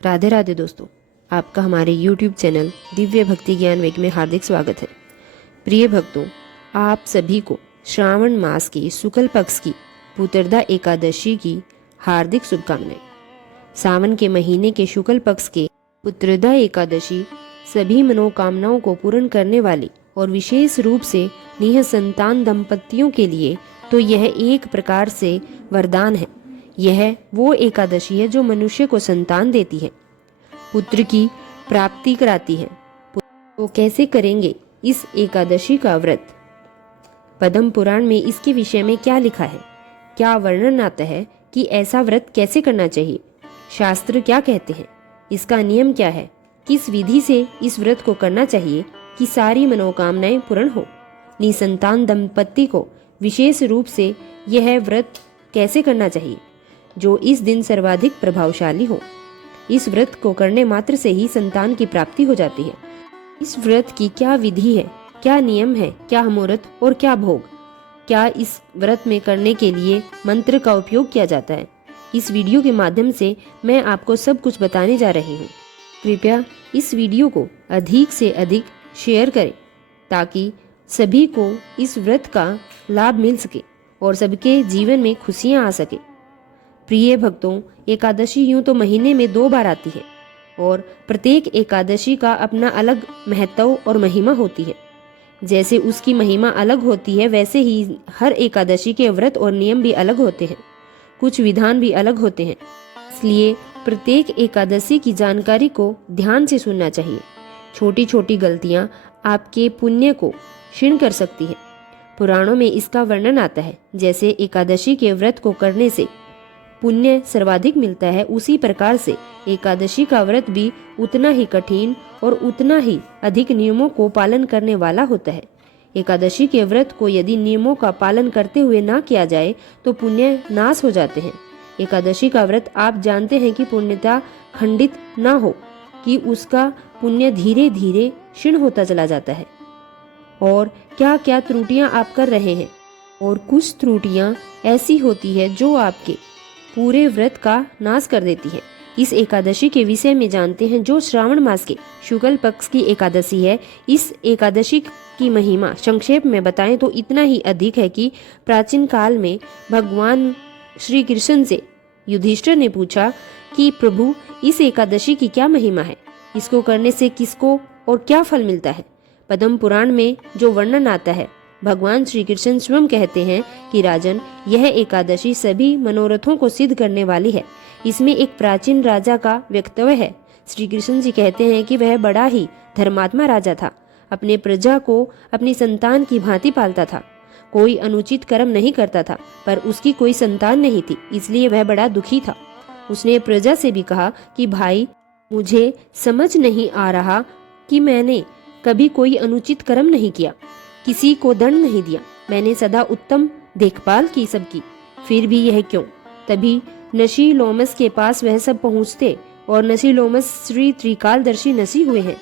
राधे राधे दोस्तों, आपका हमारे YouTube चैनल दिव्य भक्ति ज्ञान वेग में हार्दिक स्वागत है। प्रिय भक्तों, आप सभी को श्रावण मास के शुक्ल पक्ष की पुत्रदा एकादशी की हार्दिक शुभकामनाएं। सावन के महीने के शुक्ल पक्ष के पुत्रदा एकादशी सभी मनोकामनाओं को पूर्ण करने वाली और विशेष रूप से निःसंतान दंपतियों के लिए तो यह एक प्रकार से वरदान है। यह वो एकादशी है जो मनुष्य को संतान देती है, पुत्र की प्राप्ति कराती है। तो कैसे करेंगे इस एकादशी का व्रत? पद्म पुराण में इसके विषय में क्या लिखा है? क्या वर्णन आता है कि ऐसा व्रत कैसे करना चाहिए? शास्त्र क्या कहते हैं? इसका नियम क्या है? किस विधि से इस व्रत को करना चाहिए कि सारी मनोकामनाएं पूर्ण हो? निसंतान दंपति को विशेष रूप से यह व्रत कैसे करना चाहिए जो इस दिन सर्वाधिक प्रभावशाली हो? इस व्रत को करने मात्र से ही संतान की प्राप्ति हो जाती है। इस व्रत की क्या विधि है, क्या नियम है, क्या मुहूर्त और क्या भोग? क्या इस व्रत में करने के लिए मंत्र का उपयोग किया जाता है? इस वीडियो के माध्यम से मैं आपको सब कुछ बताने जा रही हूँ। कृपया इस वीडियो को अधिक से अधिक शेयर करें ताकि सभी को इस व्रत का लाभ मिल सके और सबके जीवन में खुशियाँ आ सके। प्रिय भक्तों, एकादशी यूं तो महीने में 2 बार आती है और प्रत्येक एकादशी का अपना अलग महत्व और महिमा होती है। जैसे उसकी महिमा अलग होती है वैसे ही हर एकादशी के व्रत और नियम भी अलग होते हैं, कुछ विधान भी अलग होते हैं। इसलिए प्रत्येक एकादशी की जानकारी को ध्यान से सुनना चाहिए। छोटी छोटी गलतियां आपके पुण्य को क्षीण कर सकती है। पुराणों में इसका वर्णन आता है। जैसे एकादशी के व्रत को करने से पुण्य सर्वाधिक मिलता है, उसी प्रकार से एकादशी का व्रत भी उतना ही कठिन और उतना ही अधिक नियमों को पालन करने वाला होता है। एकादशी के व्रत को यदि नियमों का पालन करते हुए ना किया जाए तो पुण्य नाश हो जाते हैं। एकादशी का व्रत आप जानते हैं कि पुण्यता खंडित ना हो कि उसका पुण्य धीरे धीरे क्षीण होता चला जाता है। और क्या क्या त्रुटियां आप कर रहे हैं, और कुछ त्रुटियां ऐसी होती है जो आपके पूरे व्रत का नाश कर देती है। इस एकादशी के विषय में जानते हैं जो श्रावण मास के शुक्ल पक्ष की एकादशी है। इस एकादशी की महिमा संक्षेप में बताएं तो इतना ही अधिक है कि प्राचीन काल में भगवान श्री कृष्ण से युधिष्ठिर ने पूछा कि प्रभु, इस एकादशी की क्या महिमा है? इसको करने से किसको और क्या फल मिलता है? पद्म पुराण में जो वर्णन आता है, भगवान श्री कृष्ण स्वयं कहते हैं कि राजन, यह एकादशी सभी मनोरथों को सिद्ध करने वाली है। इसमें एक प्राचीन राजा का वक्तव्य है। श्री कृष्ण जी कहते हैं कि वह बड़ा ही धर्मात्मा राजा था, अपने प्रजा को अपनी संतान की भांति पालता था, कोई अनुचित कर्म नहीं करता था, पर उसकी कोई संतान नहीं थी, इसलिए वह बड़ा दुखी था। उसने प्रजा से भी कहा कि भाई, मुझे समझ नहीं आ रहा कि मैंने कभी कोई अनुचित कर्म नहीं किया, किसी को दंड नहीं दिया, मैंने सदा उत्तम देखभाल की सबकी, फिर भी यह क्यों? तभी नशी लोमस के पास वह सब पहुंचते और नशी लोमस श्री त्रिकालदर्शी नसी हुए हैं।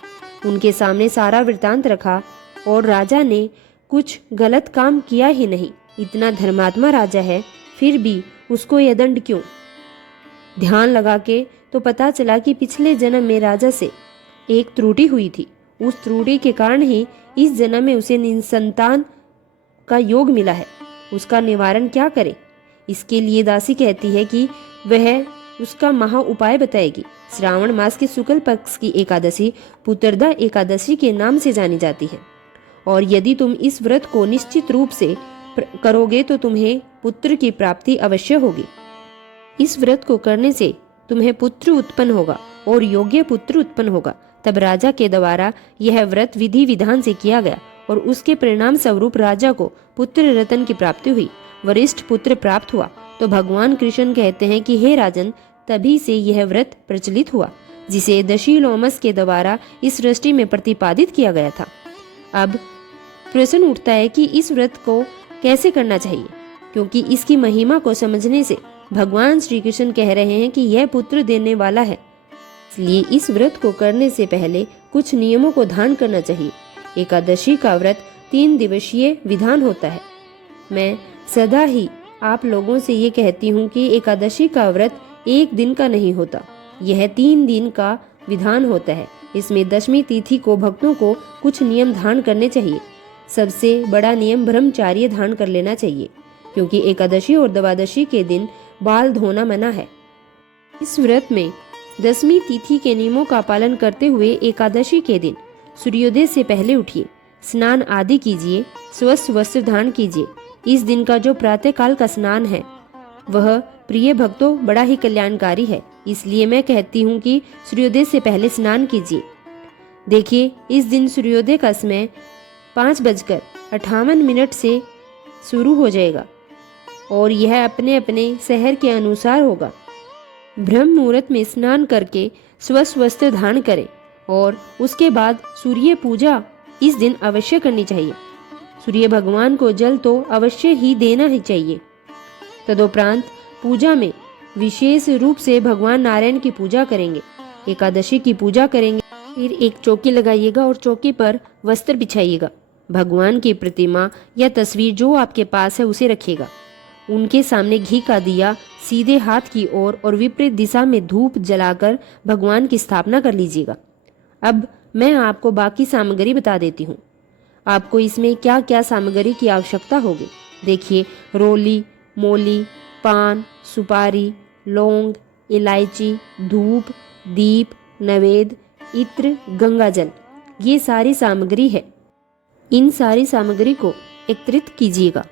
उनके सामने सारा वृतांत रखा और राजा ने कुछ गलत काम किया ही नहीं। इतना धर्मात्मा राजा है, फिर भी उसको यह दंड क्यों? ध्यान लगा के तो पता चला कि पिछले जन्म में राजा से एक त्रुटि हुई थी। उस त्रुटि के कारण ही इस जन्म में उसे निसंतान का योग मिला है। उसका निवारण क्या करे? इसके लिए दासी कहती है कि वह उसका महा उपाय बताएगी। श्रावण मास के शुक्ल पक्ष की एकादशी पुत्रदा एकादशी के नाम से जानी जाती है, और यदि तुम इस व्रत को निश्चित रूप से करोगे तो तुम्हें पुत्र की प्राप्ति अवश्य होगी। इस व्रत को करने से तुम्हें पुत्र उत्पन्न होगा और योग्य पुत्र उत्पन्न होगा। तब राजा के द्वारा यह व्रत विधि विधान से किया गया और उसके परिणाम स्वरूप राजा को पुत्र रत्न की प्राप्ति हुई, वरिष्ठ पुत्र प्राप्त हुआ। तो भगवान कृष्ण कहते हैं कि हे राजन, तभी से यह व्रत प्रचलित हुआ जिसे दशी लोमस के द्वारा इस सृष्टि में प्रतिपादित किया गया था। अब प्रश्न उठता है कि इस व्रत को कैसे करना चाहिए, क्योंकि इसकी महिमा को समझने से भगवान श्री कृष्ण कह रहे हैं कि यह पुत्र देने वाला है। इसलिए इस व्रत को करने से पहले कुछ नियमों को ध्यान करना चाहिए। एकादशी का व्रत 3 दिवसीय विधान होता है। मैं सदा ही आप लोगों से ये कहती हूँ कि एकादशी का व्रत एक दिन का नहीं होता, यह 3 दिन का विधान होता है। इसमें दशमी तिथि को भक्तों को कुछ नियम धारण करने चाहिए। सबसे बड़ा नियम ब्रह्मचार्य धारण कर लेना चाहिए, क्योंकि एकादशी और द्वादशी के दिन बाल धोना मना है। इस व्रत में दशमी तिथि के नियमों का पालन करते हुए एकादशी के दिन सूर्योदय से पहले उठिए, स्नान आदि कीजिए, स्वस्थ वस्त्र धारण कीजिए। इस दिन का जो प्रातःकाल का स्नान है वह प्रिय भक्तों बड़ा ही कल्याणकारी है, इसलिए मैं कहती हूँ कि सूर्योदय से पहले स्नान कीजिए। देखिए, इस दिन सूर्योदय का समय 5:58 से शुरू हो जाएगा और यह अपने अपने शहर के अनुसार होगा। ब्रह्म मुहूर्त में स्नान करके स्वस्थ वस्त्र धारण करें और उसके बाद सूर्य पूजा इस दिन अवश्य करनी चाहिए। सूर्य भगवान को जल तो अवश्य ही देना ही चाहिए। तदुपरांत पूजा में विशेष रूप से भगवान नारायण की पूजा करेंगे, एकादशी की पूजा करेंगे। फिर एक चौकी लगाइएगा और चौकी पर वस्त्र बिछाइएगा। भगवान की प्रतिमा या तस्वीर जो आपके पास है उसे रखिएगा। उनके सामने घी का दिया सीधे हाथ की ओर और विपरीत दिशा में धूप जलाकर भगवान की स्थापना कर लीजिएगा। अब मैं आपको बाकी सामग्री बता देती हूँ। आपको इसमें क्या क्या सामग्री की आवश्यकता होगी। देखिए, रोली, मोली, पान, सुपारी, लौंग, इलायची, धूप, दीप, नवेद, इत्र, गंगाजल, ये सारी सामग्री है। इन सारी सामग्री को एकत्रित कीजिएगा।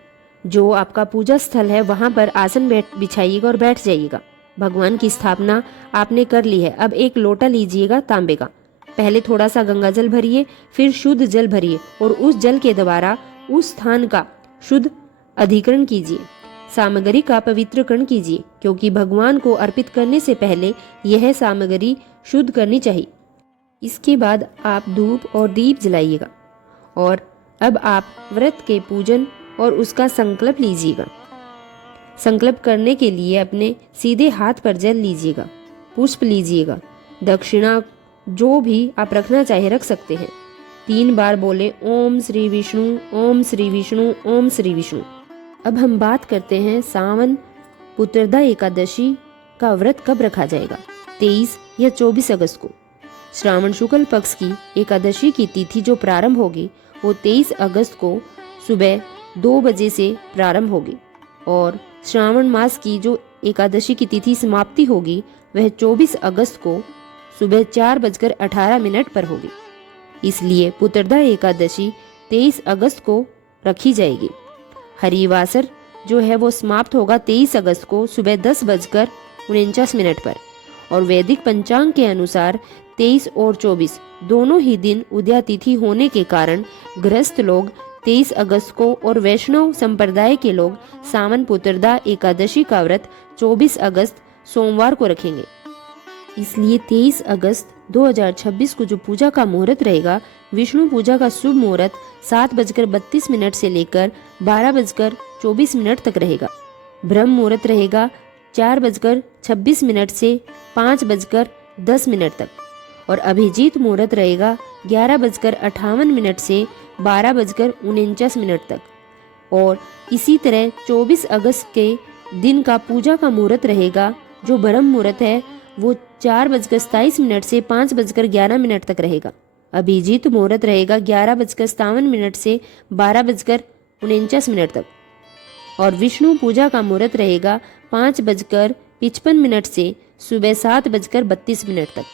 जो आपका पूजा स्थल है वहां पर आसन बिछाइएगा और बैठ जाइएगा। भगवान की स्थापना आपने कर ली है। अब एक लोटा लीजिएगा तांबे का। पहले थोड़ा सा गंगाजल भरिए, फिर शुद्ध जल भरिए और उस जल के द्वारा उस स्थान का शुद्ध अधिकरण कीजिए। सामग्री का पवित्रकरण कीजिए, क्योंकि भगवान को अर्पित करने से पहले यह सामग्री शुद्ध करनी चाहिए। इसके बाद आप धूप और दीप जलाइएगा और अब आप व्रत के पूजन और उसका संकल्प लीजिएगा। संकल्प करने के लिए अपने सीधे हाथ पर जल लीजिएगा, पुष्प लीजिएगा, दक्षिणा जो भी आप रखना चाहे रख सकते हैं। 3 बार बोले ओम श्री विष्णु, ओम श्री विष्णु, ओम श्री विष्णु। अब हम बात करते हैं सावन पुत्रदा एकादशी का व्रत कब रखा जाएगा। 23 या 24 अगस्त को श्रावण शुक्ल पक्ष की एकादशी की तिथि जो प्रारंभ होगी वो 23 अगस्त को सुबह 2 बजे से प्रारंभ होगी और श्रावण मास की जो एकादशी की तिथि समाप्ति होगी वह 24 अगस्त को सुबह 4:18 पर होगी। इसलिए पुत्रदा एकादशी 23 अगस्त को रखी जाएगी। हरिवासर जो है वो समाप्त होगा 23 अगस्त को सुबह 10:49 पर और वैदिक पंचांग के अनुसार 23 और 24 दोनों ही दिन उदया तिथि होने के कारण गृहस्थ लोग 23 अगस्त को और वैष्णव संप्रदाय के लोग सावन पुत्रदा एकादशी का व्रत 24 अगस्त सोमवार को रखेंगे। इसलिए 23 अगस्त 2026 को जो पूजा का मुहूर्त रहेगा, विष्णु पूजा का शुभ मुहूर्त 7:32 से लेकर 12:24 तक रहेगा। ब्रह्म मुहूर्त रहेगा 4:26 से 5:10 तक और अभिजीत मुहूर्त रहेगा 11:58 से 12:49 तक। और इसी तरह 24 अगस्त के दिन का पूजा का मुहूर्त रहेगा जो ब्रह्म मुहूर्त है वो 4:27 से 5:11 तक रहेगा। अभिजीत मुहूर्त रहेगा 11:57 से 12:49 तक और विष्णु पूजा का मुहूर्त रहेगा 5:55 से सुबह 7:32 तक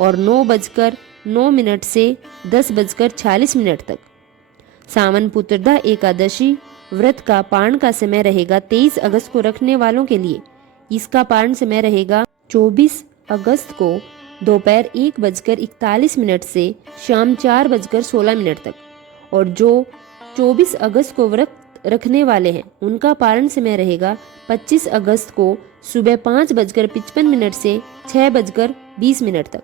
और 9:09 से 10:46 तक। सावन पुत्रदा एकादशी व्रत का पारण का समय रहेगा 23 अगस्त को रखने वालों के लिए। इसका पारण समय रहेगा 24 अगस्त को दोपहर 1:41 से शाम 4:16 तक और जो 24 अगस्त को व्रत रखने वाले हैं उनका पारण समय रहेगा 25 अगस्त को सुबह 5:55 से 6:20 तक।